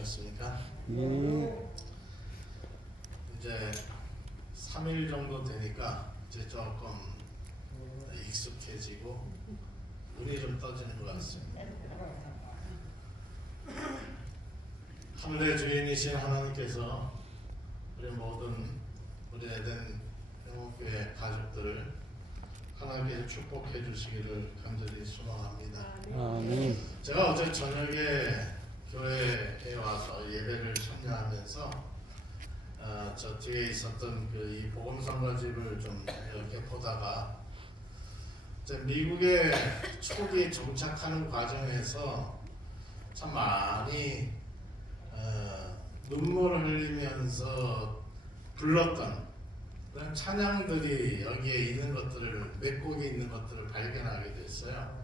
주무셨습니까? 이제 3일 정도 되니까 이제 조금 익숙해지고 눈이 좀 떠지는 것 같습니다. 하늘의 주인이신 하나님께서 우리 모든 우리 에덴 영혼교회 가족들을 하나님께서 축복해 주시기를 간절히 소망합니다. 아멘. 제가 어제 저녁에 교회에 와서 예배를 참여하면서 저 뒤에 있었던 그 이 복음성가집을 좀 이렇게 보다가 미국에 초기 정착하는 과정에서 참 많이 눈물을 흘리면서 불렀던 그런 찬양들이 여기에 있는 것들을 몇 곡이 있는 것들을 발견하게 됐어요.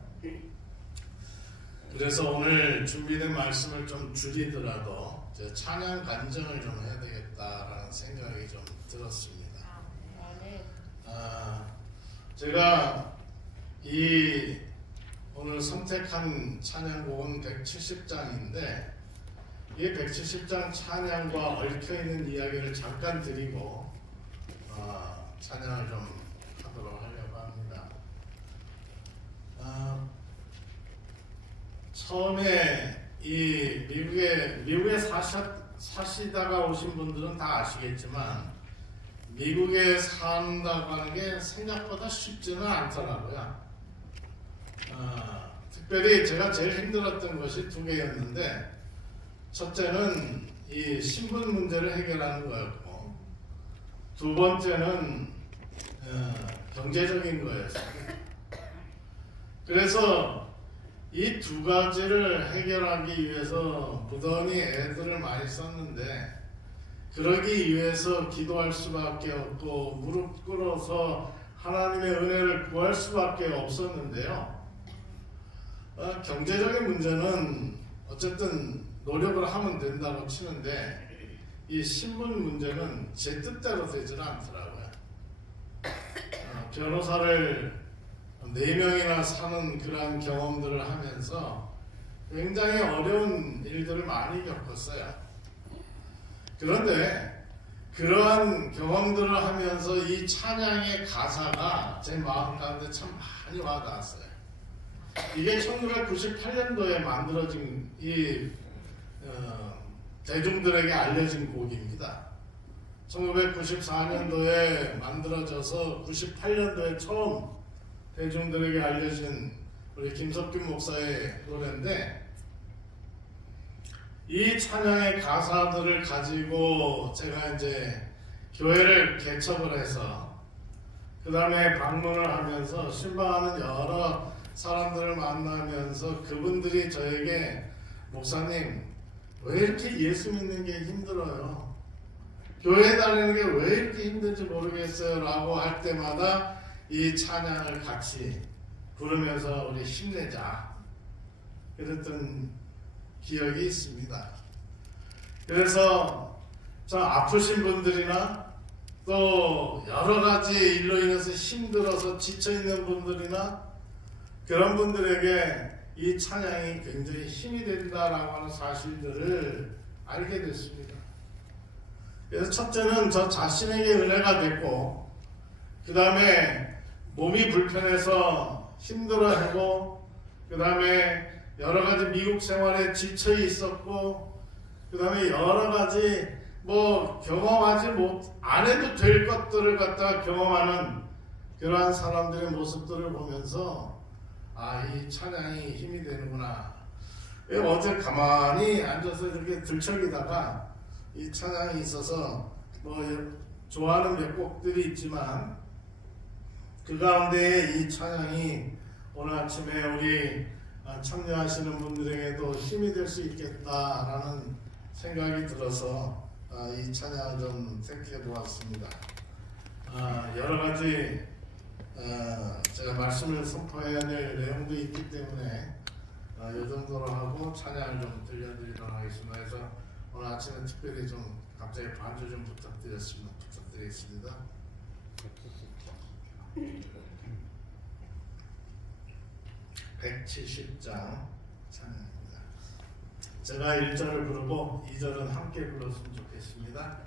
그래서 오늘 준비된 말씀을 좀 줄이더라도 찬양 간증을 좀 해야 되겠다라는 생각이 좀 들었습니다. 제가 이 오늘 선택한 찬양곡은 170장인데 이 170장 찬양과 얽혀있는 이야기를 잠깐 드리고 찬양을 좀 하도록 하려고 합니다. 처음에 이 미국에 사시다가 오신 분들은 다 아시겠지만 미국에 산다고 하는 게 생각보다 쉽지는 않더라고요. 특별히 제가 제일 힘들었던 것이 두 개였는데 첫째는 이 신분 문제를 해결하는 거였고 두 번째는 경제적인 거였어요. 그래서 이 두 가지를 해결하기 위해서 부단히 애들을 많이 썼는데 그러기 위해서 기도할 수밖에 없고 무릎 꿇어서 하나님의 은혜를 구할 수밖에 없었는데요. 경제적인 문제는 어쨌든 노력을 하면 된다고 치는데 이 신분 문제는 제 뜻대로 되지는 않더라고요. 변호사를 4명이나 사는 그러한 경험들을 하면서 굉장히 어려운 일들을 많이 겪었어요. 그런데 그러한 경험들을 하면서 이 찬양의 가사가 제 마음 가운데 참 많이 와닿았어요. 이게 1998년도에 만들어진 이 대중들에게 알려진 곡입니다. 1994년도에 만들어져서 98년도에 처음 대중들에게 알려진 우리 김석균 목사의 노래인데 이 찬양의 가사들을 가지고 제가 이제 교회를 개척을 해서 그 다음에 방문을 하면서 신방하는 여러 사람들을 만나면서 그분들이 저에게 목사님 왜 이렇게 예수 믿는 게 힘들어요? 교회 다니는 게 왜 이렇게 힘든지 모르겠어요 라고 할 때마다 이 찬양을 같이 부르면서 우리 힘내자 그랬던 기억이 있습니다. 그래서 저 아프신 분들이나 또 여러 가지 일로 인해서 힘들어서 지쳐있는 분들이나 그런 분들에게 이 찬양이 굉장히 힘이 된다라고 하는 사실들을 알게 됐습니다. 그래서 첫째는 저 자신에게 은혜가 됐고 그 다음에 몸이 불편해서 힘들어하고 그 다음에 여러 가지 미국 생활에 지쳐 있었고 그 다음에 여러 가지 경험하지 안 해도 될 것들을 갖다가 경험하는 그러한 사람들의 모습들을 보면서 이 찬양이 힘이 되는구나. 어제 가만히 앉아서 이렇게 들춰기다가 이 찬양이 있어서 좋아하는 몇 곡들이 있지만 그 가운데 이 찬양이 오늘 아침에 우리 참여하시는 분들에게도 힘이 될 수 있겠다라는 생각이 들어서 이 찬양을 좀 택해 보았습니다. 여러 가지 제가 말씀을 선포해야 될 내용도 있기 때문에 이 정도로 하고 찬양을 좀 들려드리도록 하겠습니다. 그래서 오늘 아침에 특별히 좀 갑자기 반주 좀 부탁드리겠습니다. 170장 찬양입니다. 제가 1절을 부르고 2절은 함께 불렀으면 좋겠습니다.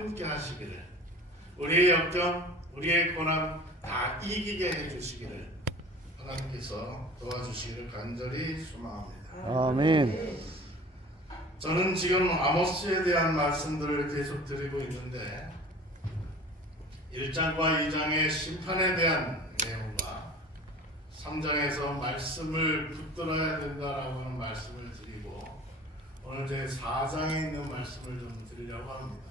함께 하시기를, 우리의 역경, 우리의 고난 다 이기게 해주시기를 하나님께서 도와주시기를 간절히 소망합니다. 아멘. 저는 지금 아모스에 대한 말씀들을 계속 드리고 있는데 1장과 2장의 심판에 대한 내용과 3장에서 말씀을 붙들어야 된다라고 하는 말씀을 드리고 오늘 제 4장에 있는 말씀을 좀 드리려고 합니다.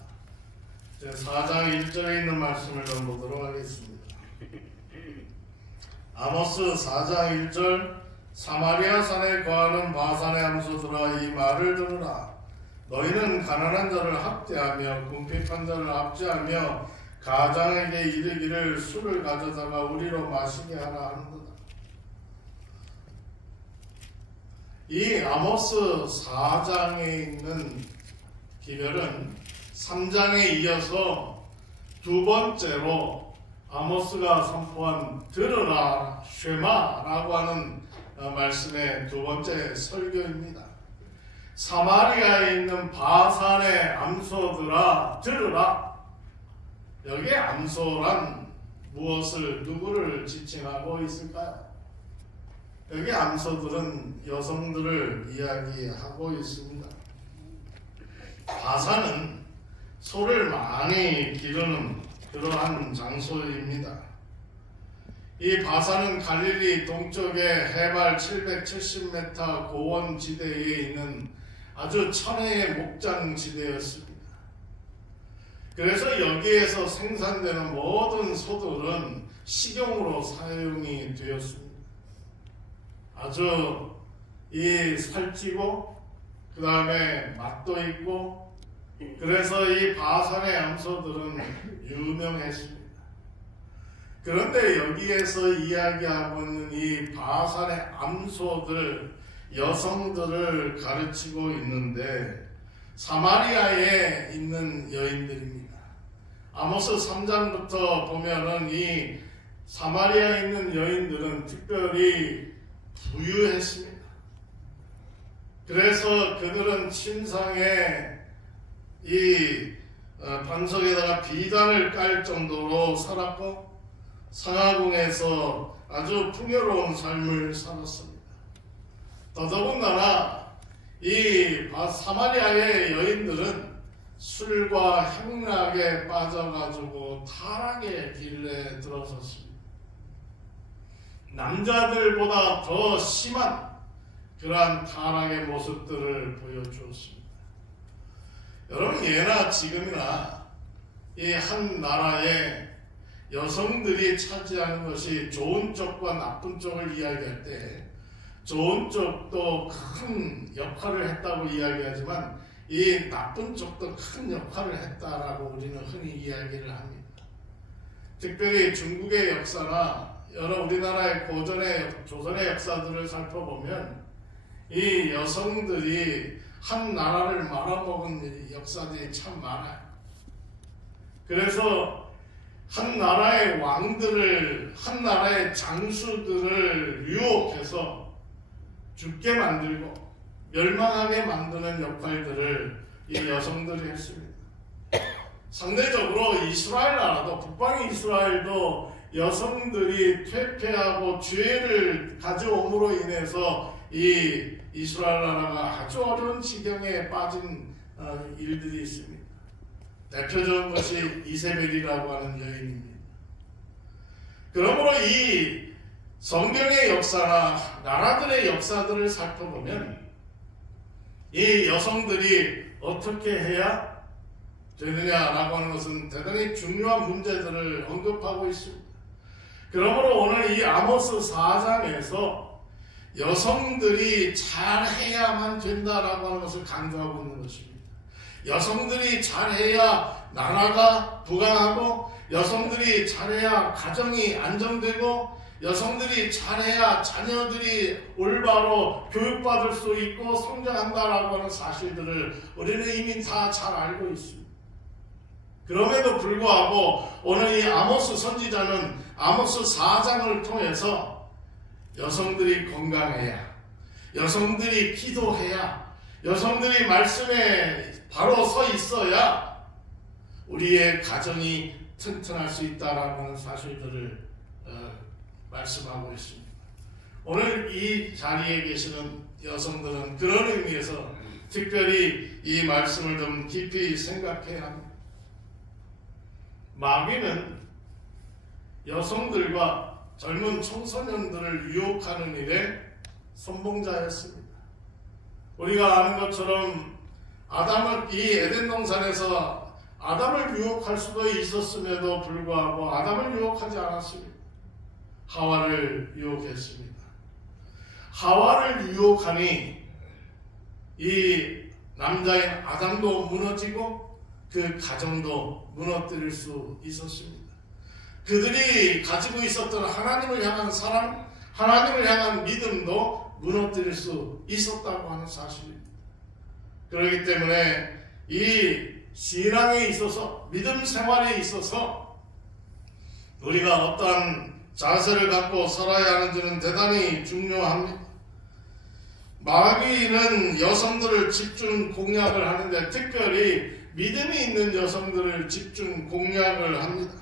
제 4장 1절에 있는 말씀을 좀 보도록 하겠습니다. 아모스 4장 1절 사마리아 산에 거하는 바산의 암소들아 이 말을 들으라. 너희는 가난한 자를 학대하며 궁핍한 자를 압제하며 가장에게 이르기를 술을 가져다가 우리로 마시게 하라 하는도다. 이 아모스 4장에 있는 기별은 3장에 이어서 두 번째로 아모스가 선포한 들으라 쉐마라고 하는 말씀의 두 번째 설교입니다. 사마리아에 있는 바산의 암소들아 들으라. 여기에 암소란 무엇을 누구를 지칭하고 있을까요? 여기 암소들은 여성들을 이야기하고 있습니다. 바산은 소를 많이 기르는 그러한 장소입니다. 이 바산은 갈릴리 동쪽의 해발 770m 고원 지대에 있는 아주 천혜의 목장 지대였습니다. 그래서 여기에서 생산되는 모든 소들은 식용으로 사용이 되었습니다. 아주 이 살찌고 그 다음에 맛도 있고 그래서 이 바산의 암소들은 유명했습니다. 그런데 여기에서 이야기하고 있는 이 바산의 암소들 여성들을 가르치고 있는데 사마리아에 있는 여인들입니다. 아모스 3장부터 보면은 이 사마리아에 있는 여인들은 특별히 부유했습니다. 그래서 그들은 침상에 이 반석에다가 비단을 깔 정도로 살았고 상하궁에서 아주 풍요로운 삶을 살았습니다. 더더군다나 이 사마리아의 여인들은 술과 향락에 빠져가지고 타락의 길에 들어섰습니다. 남자들보다 더 심한 그러한 타락의 모습들을 보여주었습니다. 여러분, 예나 지금이나 이 한 나라의 여성들이 차지하는 것이 좋은 쪽과 나쁜 쪽을 이야기할 때 좋은 쪽도 큰 역할을 했다고 이야기하지만 이 나쁜 쪽도 큰 역할을 했다라고 우리는 흔히 이야기를 합니다. 특별히 중국의 역사나 여러 우리나라의 고전의 조선의 역사들을 살펴보면 이 여성들이 한 나라를 말아먹은 역사들이 참 많아요. 그래서 한 나라의 왕들을, 한 나라의 장수들을 유혹해서 죽게 만들고 멸망하게 만드는 역할들을 이 여성들이 했습니다. 상대적으로 이스라엘 나라도, 북방 이스라엘도 여성들이 퇴폐하고 죄를 가져옴으로 인해서 이 이스라엘 나라가 아주 어려운 지경에 빠진 일들이 있습니다. 대표적인 것이 이세벨이라고 하는 여인입니다. 그러므로 이 성경의 역사나 나라들의 역사들을 살펴보면 이 여성들이 어떻게 해야 되느냐라고 하는 것은 대단히 중요한 문제들을 언급하고 있습니다. 그러므로 오늘 이 아모스 4장에서 여성들이 잘해야만 된다라고 하는 것을 강조하고 있는 것입니다. 여성들이 잘해야 나라가 부강하고 여성들이 잘해야 가정이 안정되고 여성들이 잘해야 자녀들이 올바로 교육받을 수 있고 성장한다라고 하는 사실들을 우리는 이미 다 잘 알고 있습니다. 그럼에도 불구하고 오늘 이 아모스 선지자는 아모스 4장을 통해서 여성들이 건강해야, 여성들이 기도해야, 여성들이 말씀에 바로 서 있어야 우리의 가정이 튼튼할 수 있다라는 하는 사실들을 말씀하고 있습니다. 오늘 이 자리에 계시는 여성들은 그런 의미에서 특별히 이 말씀을 좀 깊이 생각해야 합니다. 마귀는 여성들과 젊은 청소년들을 유혹하는 일에 선봉자였습니다. 우리가 아는 것처럼 아담을 이 에덴 동산에서 아담을 유혹할 수도 있었음에도 불구하고 아담을 유혹하지 않았습니다. 하와를 유혹했습니다. 하와를 유혹하니 이 남자인 아담도 무너지고 그 가정도 무너뜨릴 수 있었습니다. 그들이 가지고 있었던 하나님을 향한 사랑, 하나님을 향한 믿음도 무너뜨릴 수 있었다고 하는 사실입니다. 그렇기 때문에 이 신앙에 있어서, 믿음 생활에 있어서 우리가 어떠한 자세를 갖고 살아야 하는지는 대단히 중요합니다. 마귀는 여성들을 집중 공략을 하는데 특별히 믿음이 있는 여성들을 집중 공략을 합니다.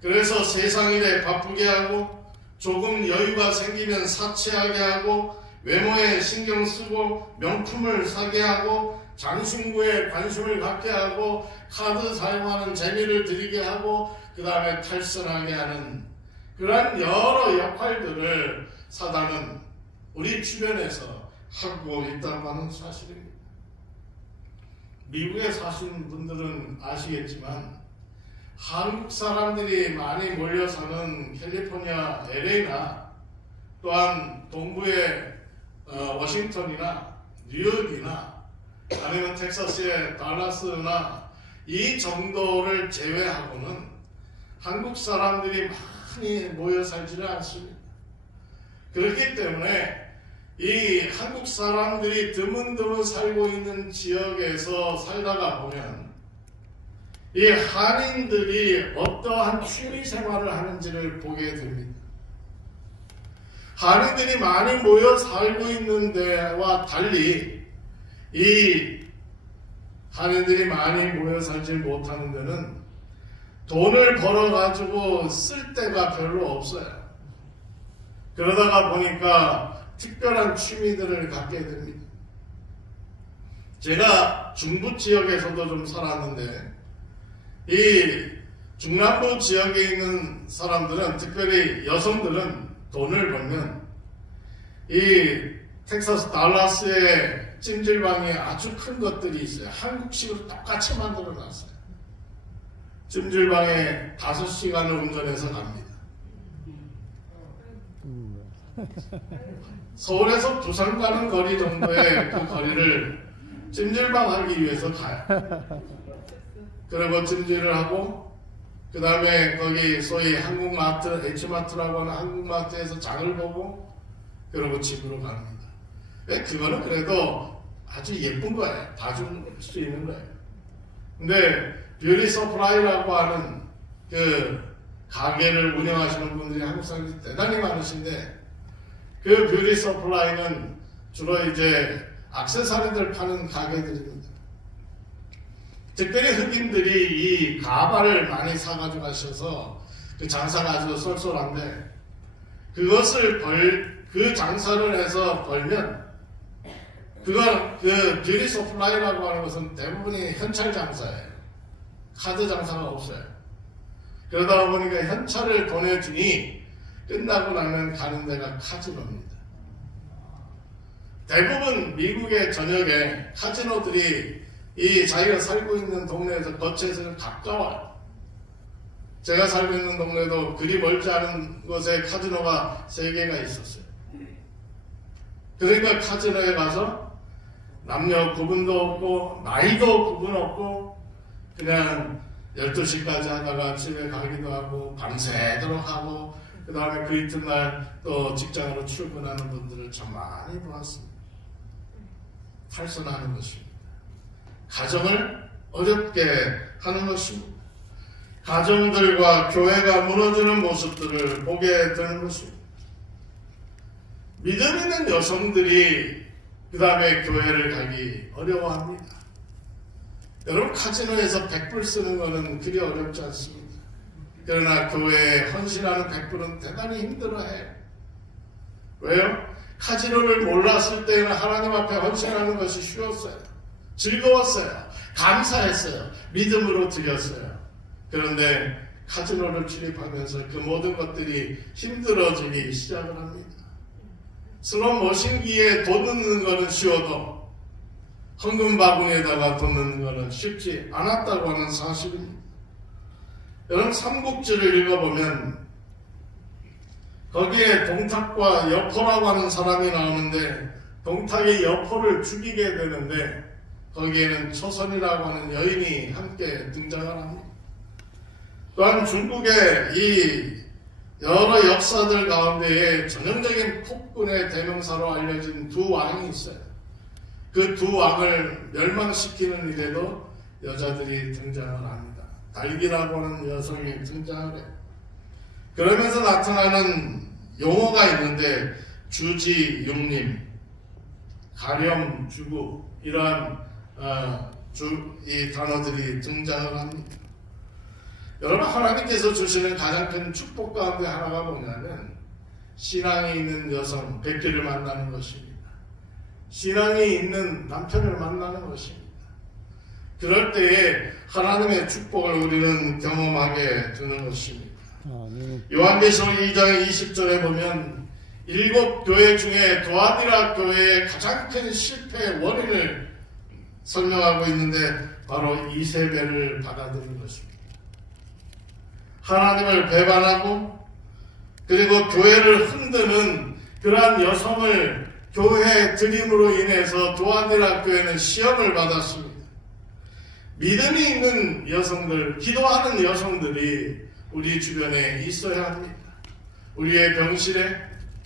그래서 세상 일에 바쁘게 하고 조금 여유가 생기면 사치하게 하고 외모에 신경 쓰고 명품을 사게 하고 장신구에 관심을 갖게 하고 카드 사용하는 재미를 들이게 하고 그 다음에 탈선하게 하는 그러한 여러 역할들을 사단은 우리 주변에서 하고 있다고 하는 사실입니다. 미국에 사시는 분들은 아시겠지만 한국 사람들이 많이 몰려 사는 캘리포니아 LA나 또한 동부의 워싱턴이나 뉴욕이나 아니면 텍사스의 달라스나 이 정도를 제외하고는 한국 사람들이 많이 모여 살지는 않습니다. 그렇기 때문에 이 한국 사람들이 드문드문 살고 있는 지역에서 살다가 보면 이 한인들이 어떠한 취미 생활을 하는지를 보게 됩니다. 한인들이 많이 모여 살고 있는 데와 달리 이 한인들이 많이 모여 살지 못하는 데는 돈을 벌어가지고 쓸 데가 별로 없어요. 그러다가 보니까 특별한 취미들을 갖게 됩니다. 제가 중부 지역에서도 좀 살았는데 이 중남부 지역에 있는 사람들은, 특별히 여성들은 돈을 벌면 이 텍사스 달라스의 찜질방에 아주 큰 것들이 있어요. 한국식으로 똑같이 만들어 놨어요. 찜질방에 5시간을 운전해서 갑니다. 서울에서 부산 가는 거리 정도의 그 거리를 찜질방 하기 위해서 가요. 그리고 찜질을 하고 그 다음에 거기 소위 한국마트, H마트라고 하는 한국마트에서 장을 보고 그리고 집으로 갑니다. 그거는 그래도 아주 예쁜 거예요. 봐줄 수 있는 거예요. 근데 뷰티 서프라이라고 하는 그 가게를 운영하시는 분들이 한국 사람들이 대단히 많으신데 그 뷰티 서플라이는 주로 이제 액세서리들 파는 가게들입니다. 특별히 흑인들이 이 가발을 많이 사가지고 가셔서 그 장사가 아주 쏠쏠한데 그 장사를 해서 벌면 그 뷰티 서플라이라고 하는 것은 대부분이 현찰 장사예요. 카드 장사가 없어요. 그러다 보니까 현찰을 보내주니 끝나고 나면 가는 데가 카지노입니다. 대부분 미국의 전역에 카지노들이 이 자기가 살고 있는 동네에서 거치에서는 가까워요. 제가 살고 있는 동네도 그리 멀지 않은 곳에 카지노가 3개가 있었어요. 그러니까 카지노에 가서 남녀 구분도 없고 나이도 구분 없고 그냥 12시까지 하다가 집에 가기도 하고 밤새도록 하고 그 다음에 그 이튿날 또 직장으로 출근하는 분들을 참 많이 보았습니다. 탈선하는 것입니다. 가정을 어렵게 하는 것입니다. 가정들과 교회가 무너지는 모습들을 보게 되는 것입니다. 믿음 있는 여성들이 그 다음에 교회를 가기 어려워합니다. 여러분 카지노에서 100불 쓰는 것은 그리 어렵지 않습니다. 그러나 교회에 헌신하는 100불은 대단히 힘들어해요. 왜요? 카지노를 몰랐을 때는 하나님 앞에 헌신하는 것이 쉬웠어요. 즐거웠어요. 감사했어요. 믿음으로 드렸어요. 그런데 카지노를 출입하면서 그 모든 것들이 힘들어지기 시작을 합니다. 슬롯 머신기에 돈 넣는 것은 쉬워도 헌금 바구니에다가 돈 넣는 것은 쉽지 않았다고 하는 사실입니다. 여러분 삼국지를 읽어보면 거기에 동탁과 여포라고 하는 사람이 나오는데 동탁이 여포를 죽이게 되는데 거기에는 초선이라고 하는 여인이 함께 등장을 합니다. 또한 중국의 이 여러 역사들 가운데에 전형적인 폭군의 대명사로 알려진 두 왕이 있어요. 그 두 왕을 멸망시키는 일에도 여자들이 등장을 합니다. 달기라고 하는 여성이 등장을 해요. 그러면서 나타나는 용어가 있는데 주지육림, 가렴주구 이러한 이 단어들이 등장을 합니다. 여러분 하나님께서 주시는 가장 큰 축복 가운데 하나가 뭐냐면 신앙이 있는 여성 백기를 만나는 것입니다. 신앙이 있는 남편을 만나는 것입니다. 그럴 때에 하나님의 축복을 우리는 경험하게 되는 것입니다. 요한계시록 2장 20절에 보면 7교회 중에 도아디라 교회의 가장 큰 실패의 원인을 설명하고 있는데 바로 이세벨을 받아들인 것입니다. 하나님을 배반하고 그리고 교회를 흔드는 그러한 여성을 교회 드림으로 인해서 도안디라 교회는 시험을 받았습니다. 믿음이 있는 여성들, 기도하는 여성들이 우리 주변에 있어야 합니다. 우리의 병실에,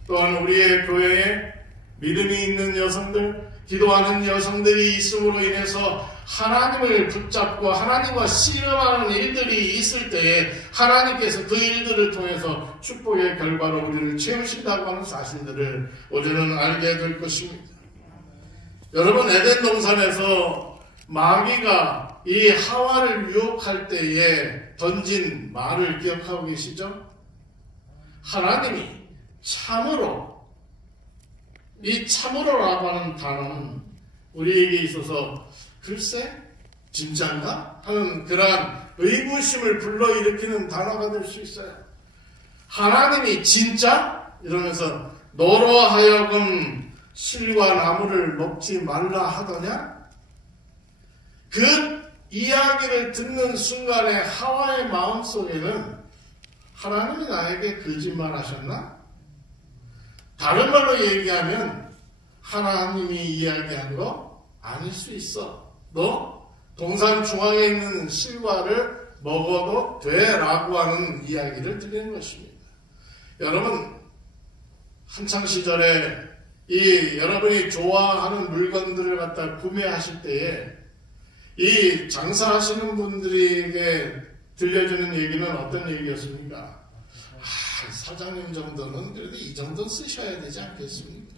또한 우리의 교회에 믿음이 있는 여성들, 기도하는 여성들이 있음으로 인해서 하나님을 붙잡고 하나님과 씨름하는 일들이 있을 때에 하나님께서 그 일들을 통해서 축복의 결과로 우리를 채우신다고 하는 사실들을 우리는 알게 될 것입니다. 여러분, 에덴 동산에서 마귀가 이 하와를 유혹할 때에 던진 말을 기억하고 계시죠? 하나님이 참으로, 이 참으로라고 하는 단어는 우리에게 있어서 글쎄 진짜인가 하는 그러한 의구심을 불러일으키는 단어가 될 수 있어요. 하나님이 진짜? 이러면서 너로 하여금 실과 나무를 먹지 말라 하더냐? 그 이야기를 듣는 순간에 하와의 마음속에는 하나님이 나에게 거짓말 하셨나? 다른 말로 얘기하면 하나님이 이야기한 거 아닐 수 있어. 너 동산 중앙에 있는 실과를 먹어도 돼 라고 하는 이야기를 드리는 것입니다. 여러분, 한창 시절에 이 여러분이 좋아하는 물건들을 갖다 구매하실 때에 이 장사하시는 분들에게 들려주는 얘기는 어떤 얘기였습니까? 사장님 정도는 그래도 이 정도 쓰셔야 되지 않겠습니까?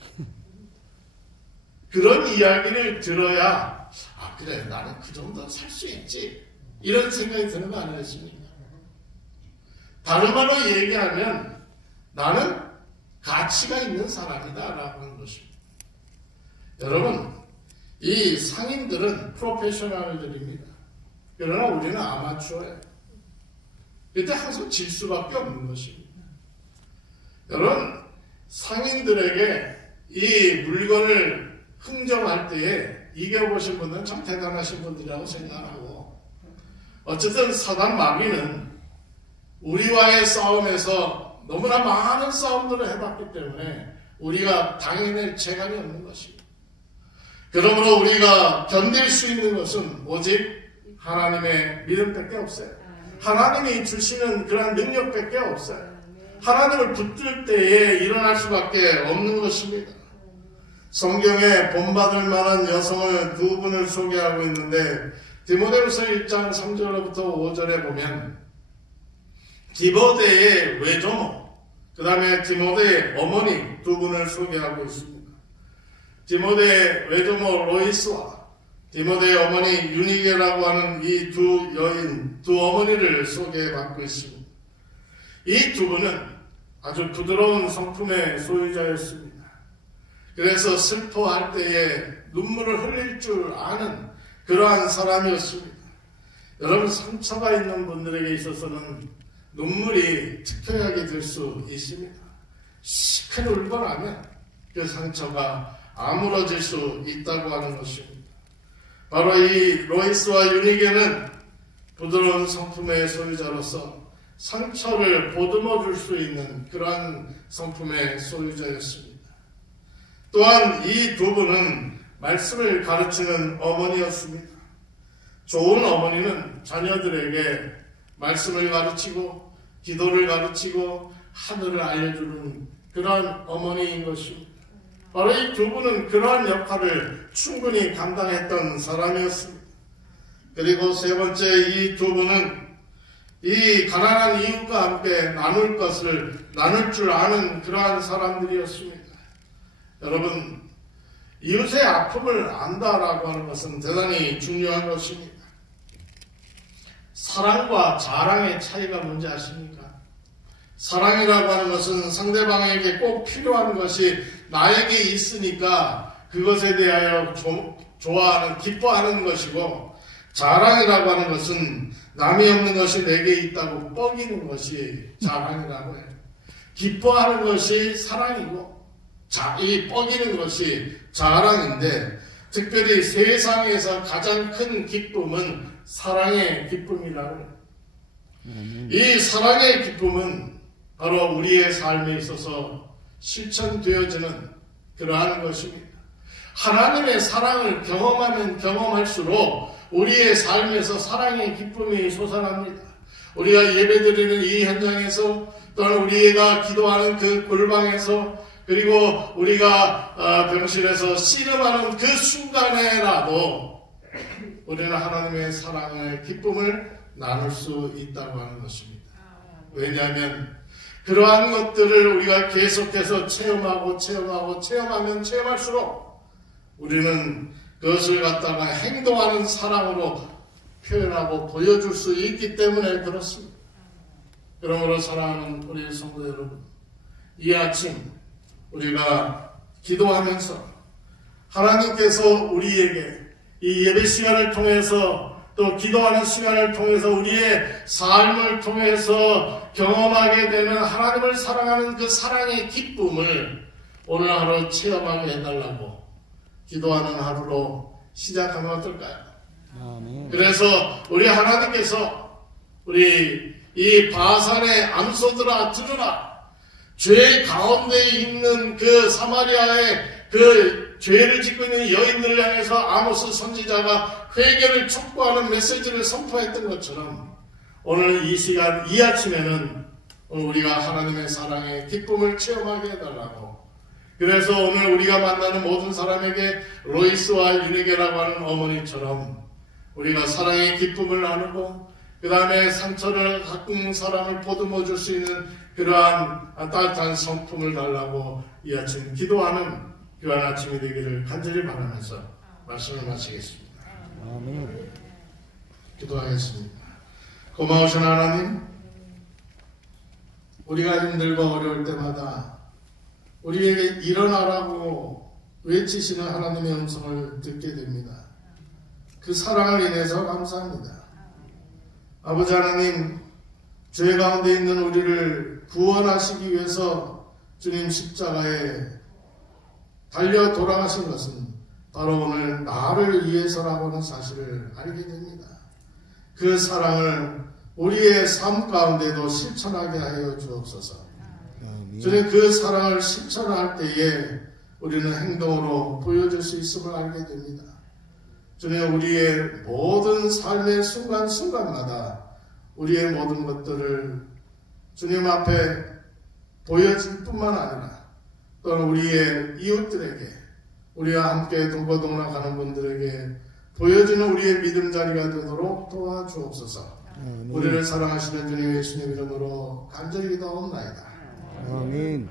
그런 이야기를 들어야 그래, 나는 그 정도 살 수 있지, 이런 생각이 드는 거 아니겠습니까? 다른 말로 얘기하면 나는 가치가 있는 사람이다 라고 하는 것입니다. 여러분, 이 상인들은 프로페셔널들입니다. 그러나 우리는 아마추어예요. 그때 항상 질 수밖에 없는 것입니다. 여러분, 상인들에게 이 물건을 흥정할 때에 이겨보신 분들은 참 대단하신 분들이라고 생각하고, 어쨌든 사단 마귀는 우리와의 싸움에서 너무나 많은 싸움들을 해봤기 때문에 우리가 당해낼 재간이 없는 것입니다. 그러므로 우리가 견딜 수 있는 것은 오직 하나님의 믿음밖에 없어요. 하나님이 주시는 그런 능력밖에 없어요. 하나님을 붙들 때에 일어날 수밖에 없는 것입니다. 성경에 본받을 만한 여성을 두 분을 소개하고 있는데, 디모데후서 1장 3절부터 5절에 보면 디모데의 외조모, 그 다음에 디모데의 어머니 두 분을 소개하고 있습니다. 디모데의 외조모 로이스와 디모데의 어머니 유니게라고 하는 이 두 여인, 두 어머니를 소개받고 있습니다. 이 두 분은 아주 부드러운 성품의 소유자였습니다. 그래서 슬퍼할 때에 눈물을 흘릴 줄 아는 그러한 사람이었습니다. 여러분, 상처가 있는 분들에게 있어서는 눈물이 특효약이 될 수 있습니다. 시큰 울고 나면 그 상처가 아물어질 수 있다고 하는 것입니다. 바로 이 로이스와 유니게는 부드러운 성품의 소유자로서 상처를 보듬어 줄 수 있는 그러한 성품의 소유자였습니다. 또한 이 두 분은 말씀을 가르치는 어머니였습니다. 좋은 어머니는 자녀들에게 말씀을 가르치고 기도를 가르치고 하늘을 알려주는 그러한 어머니인 것입니다. 바로 이 두 분은 그러한 역할을 충분히 감당했던 사람이었습니다. 그리고 세 번째, 이 두 분은 이 가난한 이웃과 함께 나눌 것을 나눌 줄 아는 그러한 사람들이었습니다. 여러분, 이웃의 아픔을 안다라고 하는 것은 대단히 중요한 것입니다. 사랑과 자랑의 차이가 뭔지 아십니까? 사랑이라고 하는 것은 상대방에게 꼭 필요한 것이 나에게 있으니까 그것에 대하여 좋아하는, 기뻐하는 것이고, 자랑이라고 하는 것은 남이 없는 것이 내게 있다고 뻐기는 것이 자랑이라고 해요. 기뻐하는 것이 사랑이고, 이 뻐기는 것이 자랑인데, 특별히 세상에서 가장 큰 기쁨은 사랑의 기쁨이라고 해요. 이 사랑의 기쁨은 바로 우리의 삶에 있어서 실천되어지는 그러한 것입니다. 하나님의 사랑을 경험하면 경험할수록 우리의 삶에서 사랑의 기쁨이 솟아납니다. 우리가 예배드리는 이 현장에서 또는 우리가 기도하는 그 골방에서 그리고 우리가 병실에서 씨름하는 그 순간에라도 우리는 하나님의 사랑의 기쁨을 나눌 수 있다고 하는 것입니다. 왜냐하면 그러한 것들을 우리가 계속해서 체험하면 체험할수록 우리는 그것을 갖다가 행동하는 사랑으로 표현하고 보여줄 수 있기 때문에 그렇습니다. 그러므로 사랑하는 우리 성도 여러분, 이 아침 우리가 기도하면서 하나님께서 우리에게 이 예배 시간을 통해서 또 기도하는 시간을 통해서 우리의 삶을 통해서 경험하게 되는 하나님을 사랑하는 그 사랑의 기쁨을 오늘 하루 체험하게 해달라고 기도하는 하루로 시작하면 어떨까요? 아멘. 그래서 우리 하나님께서 우리 이 바산의 암소들아 들으라, 죄 가운데 있는 그 사마리아의 그 죄를 짓고 있는 여인들을 향해서 아모스 선지자가 회개를 촉구하는 메시지를 선포했던 것처럼 오늘 이 시간 이 아침에는 우리가 하나님의 사랑의 기쁨을 체험하게 해달라고, 그래서 오늘 우리가 만나는 모든 사람에게 로이스와 유니게라고 하는 어머니처럼 우리가 사랑의 기쁨을 나누고 그 다음에 상처를 갖은 사람을 보듬어 줄 수 있는 그러한 따뜻한 성품을 달라고 이 아침 기도하는 귀한 아침이 되기를 간절히 바라면서 말씀을 마치겠습니다. 아멘. 기도하겠습니다. 고마우신 하나님, 우리가 힘들고 어려울 때마다 우리에게 일어나라고 외치시는 하나님의 음성을 듣게 됩니다. 그 사랑을 인해서 감사합니다. 아버지 하나님, 죄 가운데 있는 우리를 구원하시기 위해서 주님 십자가에 달려 돌아가신 것은 바로 오늘 나를 위해서라고 하는 사실을 알게 됩니다. 그 사랑을 우리의 삶 가운데도 실천하게 하여 주옵소서. 주님, 그 사랑을 실천할 때에 우리는 행동으로 보여줄 수 있음을 알게 됩니다. 주님, 우리의 모든 삶의 순간순간마다 우리의 모든 것들을 주님 앞에 보여줄 뿐만 아니라 또는 우리의 이웃들에게, 우리와 함께 동거동락하는 분들에게 보여주는 우리의 믿음 자리가 되도록 도와주옵소서. 우리를 사랑하시는 주님 예수님 이름으로 간절히 기도하옵나이다. 아멘.